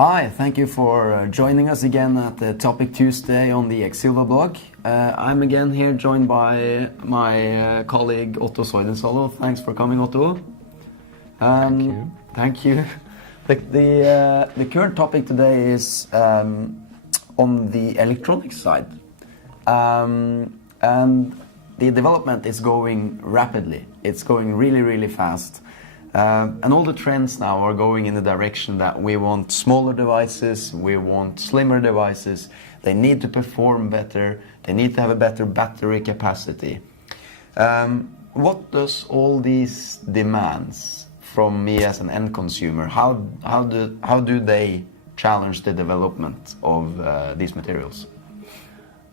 Hi, thank you for joining us again at the Topic Tuesday on the Exilva blog. I'm again here joined by my colleague Otto Soidensalo. Thanks for coming, Otto. Thank you. Thank you. The current topic today is on the electronics side. And the development is going rapidly. It's going really, really fast. And all the trends now are going in the direction that we want smaller devices, we want slimmer devices, they need to perform better, they need to have a better battery capacity. What does all these demands from me as an end consumer, how do they challenge the development of these materials?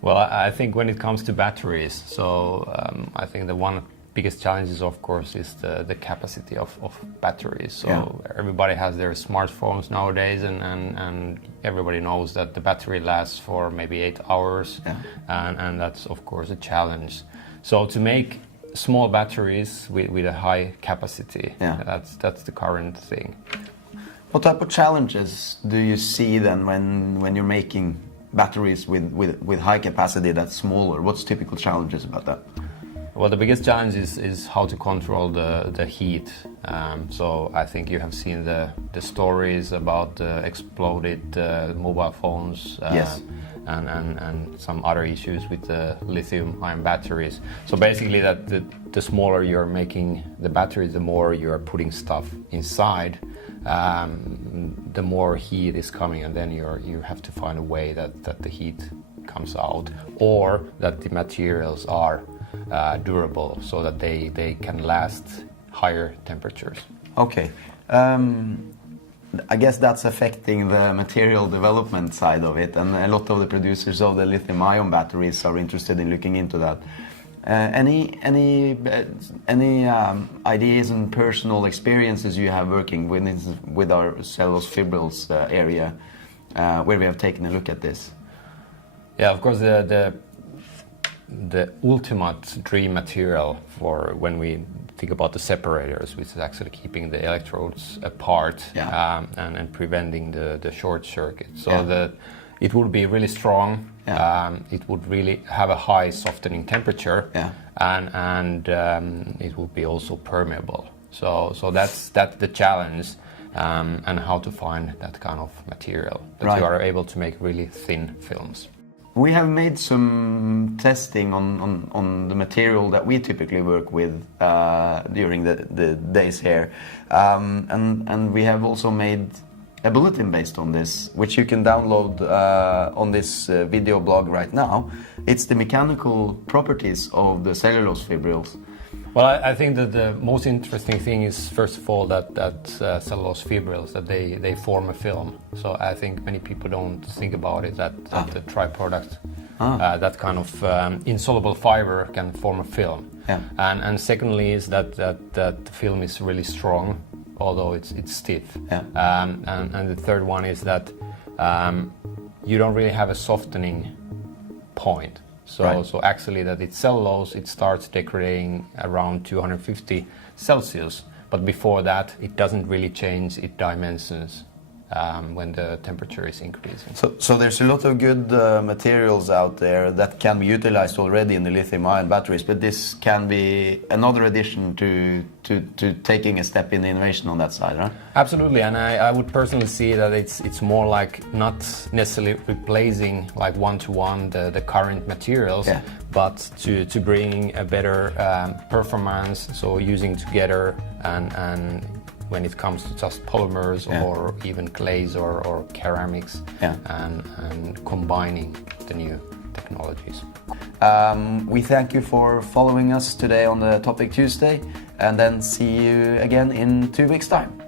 Well, I think when it comes to batteries, I think the one biggest challenges, of course, is the capacity of batteries. So everybody has their smartphones nowadays, and everybody knows that the battery lasts for maybe 8 hours, and that's of course a challenge. So to make small batteries with a high capacity, that's the current thing. What type of challenges do you see then when you're making batteries with high capacity that's smaller? What's typical challenges about that? Well, the biggest challenge is how to control the heat. So I think you have seen the stories about exploded mobile phones and some other issues with the lithium-ion batteries. So basically that the smaller you're making the battery, the more you're putting stuff inside, the more heat is coming, and then you have to find a way that the heat comes out, or that the materials are durable so that they can last higher temperatures. Okay. I guess that's affecting the material development side of it, and a lot of the producers of the lithium-ion batteries are interested in looking into that. Any ideas and personal experiences you have working with our cellulose fibrils area, where we have taken a look at this? Yeah, of course, the ultimate dream material for when we think about the separators, which is actually keeping the electrodes apart and preventing the short circuit. So it would be really strong. It would really have a high softening temperature, and it would be also permeable. So that's the challenge, and how to find that kind of material that you are able to make really thin films. We have made some testing on the material that we typically work with during the days here, and we have also made a bulletin based on this, which you can download on this video blog right now. It's the mechanical properties of the cellulose fibrils. Well, I think that the most interesting thing is, first of all, that cellulose fibrils, that they form a film. So I think many people don't think about it, that the tri-product, that kind of insoluble fiber can form a film. And secondly is that the film is really strong, although it's stiff. And the third one is that you don't really have a softening point. So actually that it's cellulose, it starts degrading around 250 Celsius, but before that it doesn't really change its dimensions when the temperature is increasing. So there's a lot of good materials out there that can be utilized already in the lithium-ion batteries, but this can be another addition to taking a step in the innovation on that side, right? Absolutely, and I would personally see that it's more like not necessarily replacing like one-to-one the current materials, but to bring a better performance, so using together and when it comes to just polymers or even clays or ceramics, and combining the new technologies. We thank you for following us today on the Topic Tuesday, and then see you again in 2 weeks' time.